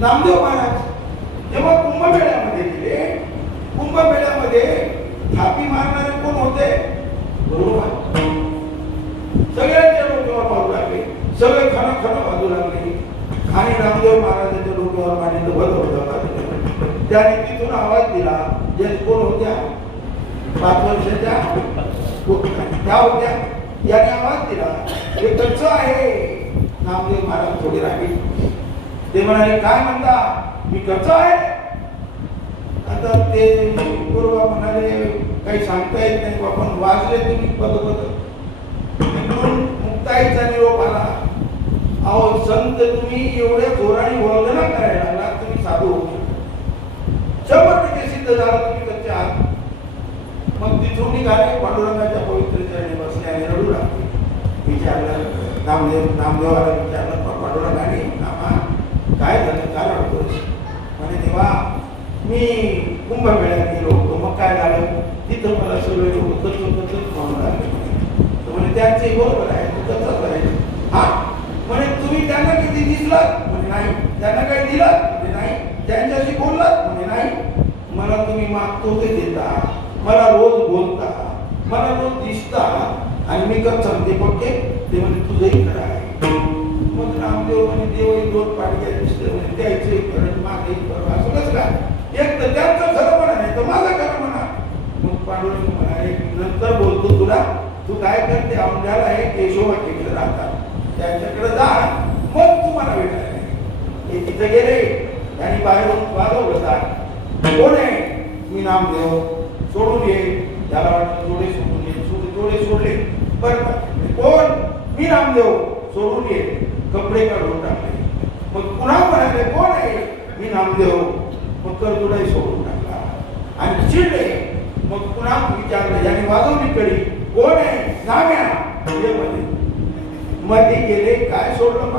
नामदेव महाराज जेव्हा कुंभमेळ्यामध्ये गेले, कुंभमेळ्यामध्ये थापी मारणारे कोण होते? बरोबर, सगळ्यांच्या डोक्यावर मारू लागले, सगळे खणखण वाजू लागले आणि नामदेव महाराजांच्या डोक्यावर मारले बंद होता. त्याने तिथून आवाज दिला. जे कोण होत्या? 5 वर्षाच्या त्या होत्या. याने आवाज दिला, हे कसं आहे? नामदेव महाराज थोडे राहिले. ते म्हणाले, काय म्हणता? मी कसं आहे? आता ते पूर्वा म्हणाले, काही सांगता येत नाही, आपण वाजले तुम्ही पद मुक्ताईचा निरोप आला. अहो संत, तुम्ही एवढ्या जोराने वर्णना करायला लागला, तुम्ही साधू होऊ 100% सिद्ध झाला तुम्ही कच्चे आहात. मग तिथून निघाले, पांडुरंगाच्या पवित्र चरणी बसले आणि रडू लागले. विचारलं नामदेवाला विचारलं, पांडुरंगाने, नामा काय झालं, काय रडतोस? म्हणे, देवा मी कुंभमेळ्यात गेलो होतो, मग काय झालं? तिथं मला सगळे लोक कचून म्हणून लागले. म्हणे त्यांचंही बरोबर आहे, तू कचाच आहे. हा म्हणे, तुम्ही त्यांना किती दिसलात? म्हणजे नाही. त्यांना काही दिलं? म्हणजे नाही. त्यांच्याशी बोललात? म्हणजे नाही. मला तुम्ही मागतो ते देता, मला रोज बोलता, मला रोज दिसता आणि मी कच्चा ते पक्के. ते म्हणजे तुझंही खरं आहे. मग रामदेव म्हणे, देवही 2 पाडग्या दिसले, म्हणजे द्यायचंही खरं, मागेही खरं, असं कसं काय? एक तर त्यांचं खरं म्हणा, नाही तर माझं खरं म्हणा. मग पांडुरंग म्हणाले, नंतर बोलतो तुला. तू काय करते? औंढ्याला आहे केशवाकडे राहतात, त्यांच्याकडे जा, मग तुम्हाला भेटायला. हे तिथे गेले आणि बाहेरून वाजवलं जात. कोण आहे? मी नामदेव, सोडून ये. त्याला वाटलं जोडे सोडून ये, जोडे सोडले. बरं, कोण? मी नामदेव, सोडून ये. कपडे काढून टाकले. मग पुन्हा म्हणाले, कोण आहे? मी नामदेव. मग करजुडाई सोडून टाकला आणि चिडले. मग पुन्हा विचारलं, याने वाजवली कडी, कोण आहे? नाम्या. मध्ये गेले, काय सोडलं?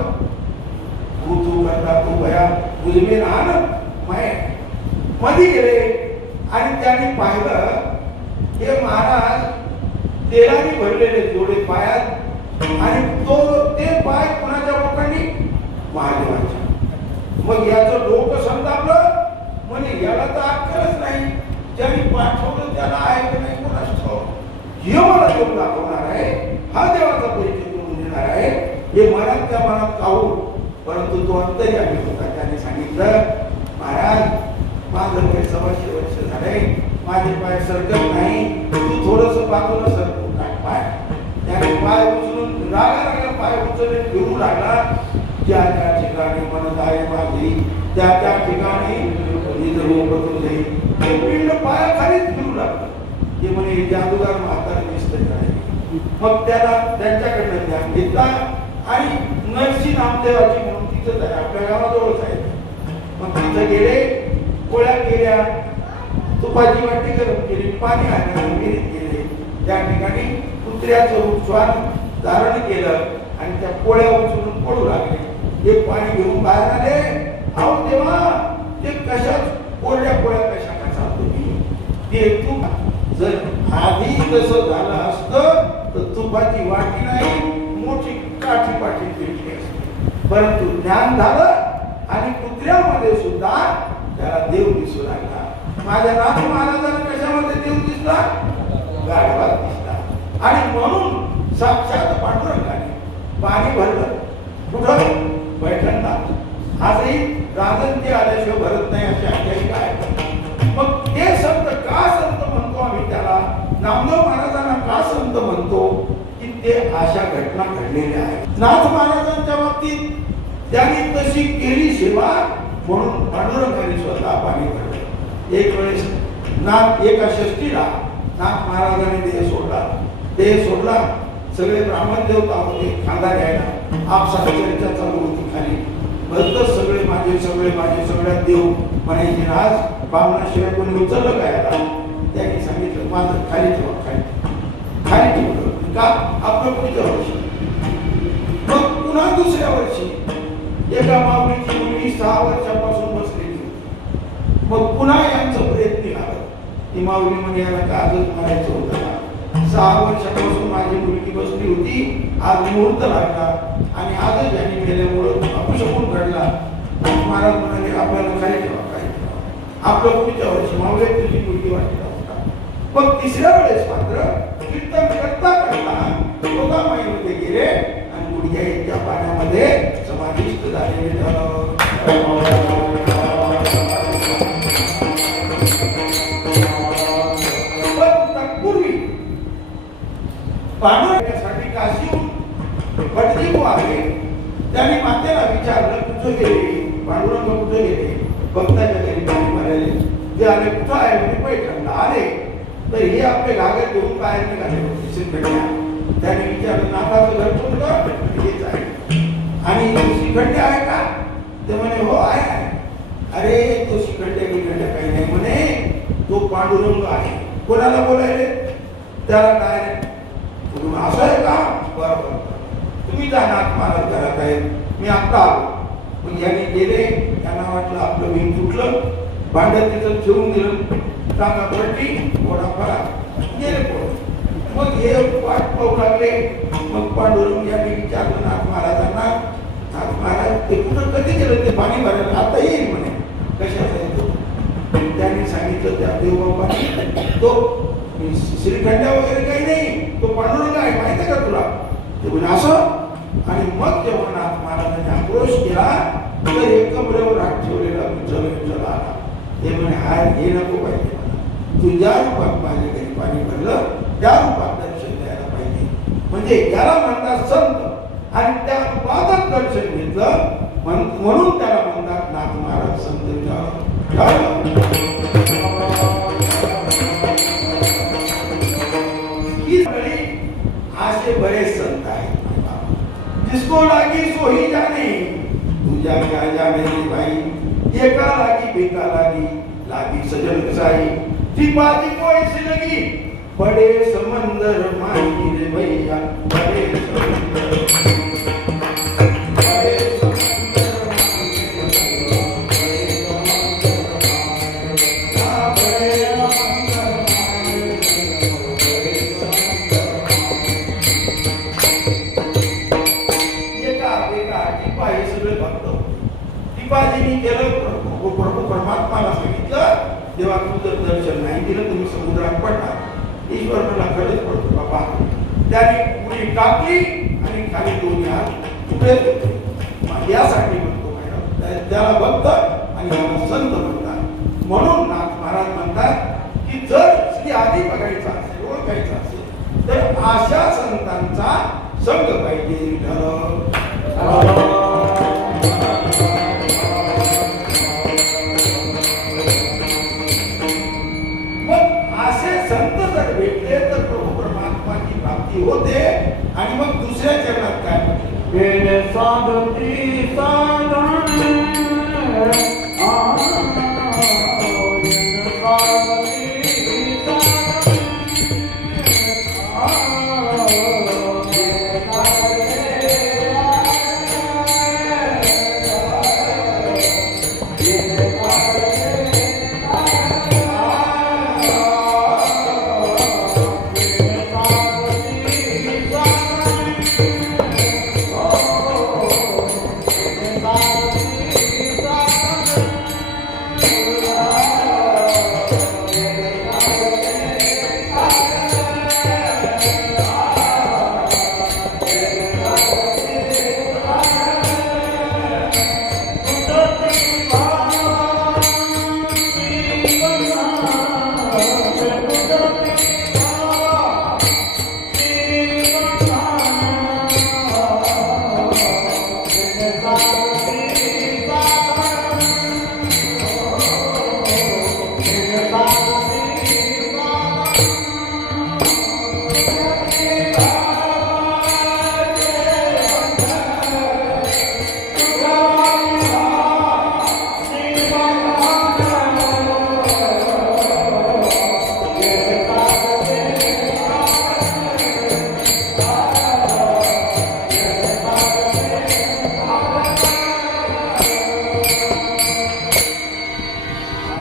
मग तू करता, तू भया उजवे राहा माय. मध्ये गेले आणि त्यांनी पाहिलं, हे महाराज तेलाने भरलेले जोडे पायात आणि ते पाय कुणाच्या लोकांनी? महादेवाच्या. मग याचं डोकं संतापलं. म्हणे, याला तर अक्कलच नाही, ज्यांनी पाठवलं त्याला आहे की नाही कोणाच ठाऊक. हे मला देऊन दाखवणार आहे, हा देवाचा परिचय करून देणार आहे. हे मनात त्या मनात काहू, परंतु तो अंतर्यामी होता. त्याने सांगितलं, महाराज माझं वय 100 वर्ष झालंय, माझे पाय सरकत नाही, तू थोडस बाजूला सरकून टाक पाय. त्याने पाय उचलून रागा पाय उचलून फिरू लागला. ज्या त्या ठिकाणी मन आहे माझी, त्या त्या ठिकाणी ते पिंड पायाखालीच फिरू लागलं. ते म्हणे, जादूगार म्हातारा दिसतंय काय? मग त्याला त्यांच्याकडनं ज्ञान घेतला आणि नरसी नामदेवाची म्हणून तिथंच आहे, आपल्या गावाजवळच आहे. मग तिथं गेले, पोळ्या केल्या, तुपाची वाटी गरम केली, पाणी आणलं, विहिरीत गेले. त्या ठिकाणी कुत्र्याचं रूप श्वान धारण केलं आणि त्या पोळ्या उचलून पडू लागले. हे पाणी घेऊन बाहेर आले. अहो तेव्हा ते कशात कोरड्या पोळ्या कशा तुम्ही ते तूप. जर आधी तसं झालं असतं तर तुपाची वाटी नाही, मोठी काठी पाठी भेटली असते. परंतु ज्ञान झालं आणि कुत्र्यामध्ये सुद्धा त्याला देव दिसू लागला. माझ्या नाथ महाराजांना कशामध्ये देव दिसला? गाढवात दिसला. आणि म्हणून साक्षात पांडुरंगाने पाणी भरलं. कुठं? पैठणला. आजही राजन ते आल्याशिवाय भरत नाही अशी आख्यायिका आहे. मग ते संत का संत म्हणतो आम्ही त्याला? नामदेव महाराजांना का संत म्हणतो? की ते अशा घटना घडलेल्या आहेत. नाथ महाराजांच्या बाबतीत त्यांनी तशी केली सेवा म्हणून पांडुरंगाने स्वतः पाणी भरलं. एक वेळेस एका षष्टीला नाथ महाराजांनी देह सोडला. सगळे ब्राह्मण देवता होते खांदा घ्यायला. आपसाच्या चालू होती खाली. भलतच सगळे माझे सगळ्यात देव म्हणायचे. राज बामणाशिवाय कोणी उचललं काय? आता त्यांनी सांगितलं, माझं खाली ठेवा. का? आपलं पुढच्या वर्षी. मग पुन्हा दुसऱ्या वर्षी एका माऊलीची मुलगी 6 वर्षापासून बसलेली होती. मग पुन्हा यांचं प्रयत्न निघालं. ती माऊली म्हणे, याला का आजच म्हणायचं होतं का? 6 वर्षापासून माझी मुलगी बसली होती, आज मुहूर्त लागला आणि आजच यांनी गेल्यामुळं अपशकून घडला. महाराज म्हणाले आपल्याला खाली ठेवा, खाली ठेवा, आपलं पुढच्या वर्षी मावळे तुझी पुढची वाटी लावता. मग तिसऱ्या वेळेस मात्र कीर्तन करता करता योगामाईमध्ये गेले आणि गुडघ्या इतक्या पाण्यामध्ये समाधिस्थ झालेले तत्पूर्वी पांडुरंगासाठी काशीहून भटजीबू आले. त्यांनी मातेला विचारलं कुठं गेले पांडुरंग, कुठे गेले? भक्ताच्या घरी पाणी भरायले. ते आले कुठं आहे म्हणजे पैठणला आले. तर हे आपले घागर घेऊन बाहेर निघाले होते श्रीखंड्या. त्याने विचारलं नाथाचं घर कोणतं? हेच आहे. आणि श्रीखंड्या आहे का? ते म्हणे हो आहे. अरे तो श्रीखंड्या गिखंड्या काही नाही म्हणे, तो पांडुरंग आहे. कोणाला बोलायले? त्याला काय असं आहे का? बरोबर, तुम्ही जा नाथ महाराज घरात आहेत, मी आत्ता आलो. मग यांनी गेले. त्यांना वाटलं आपलं विण तुटलं, भांड्यात तिथं ठेवून दिलं, टांगा पडली, घोडा फरा, गेले पळून. मग हे वाट पाहू लागले. मग पांडुरंग यांनी विचारलं नाथ महाराजांना, नाथ महाराज ते कुठं कधी गेलं ते पाणी भरायला? आता येईल म्हणे. कशाचा येतो? त्यांनी सांगितलं त्या देवबापाने तो श्रीखंड्या वगैरे काही नाही, तो पांडुरंग आहे, माहिती का तुला? ते म्हणजे असं. आणि मग जेव्हा नाथ महाराजांनी आक्रोश केला तर एक कमरेवर हात ठेवलेला विठ्ठल विठ्ठल आला. ते म्हणे हाय हे नको पाहिजे मला, तुझ्या रूपात माझ्या घरी पाणी भरलं त्या रूपात दर्शन द्यायला पाहिजे. म्हणजे याला म्हणतात संत आणि त्या रूपातच दर्शन घेतलं म्हणून त्याला म्हणतात नाथ महाराज संत. असे बरेच संत आहेत. जिसको लागी सोही जाने, तुझ्या क्या जाने भाई, एका लागी बेका लागी, लागी सजल कसाई, दीपाती कोई सी लगी, बड़े समंदर माही रे भैया, बड़े समंदर प्रभू परमात्माला सांगितलं, देवा तुझं दर्शन नाही दिलं तुम्ही समुद्रात पडला. ईश्वर मला खरंच पडतो बाबा. त्याने पुढे टाकली आणि खाली दोन्ही हात तुकडे होते. यासाठी म्हणतो मॅडम त्याला भक्त आणि याला संत म्हणतात. म्हणून नाथ महाराज म्हणतात की जर श्री आधी बघायचा असेल, ओळखायचा असेल तर अशा संतांचा संग पाहिजे. भेटले तर प्रभू परमात्माची प्राप्ती होते. आणि मग दुसऱ्या चरणात काय म्हटलं? साधती साधन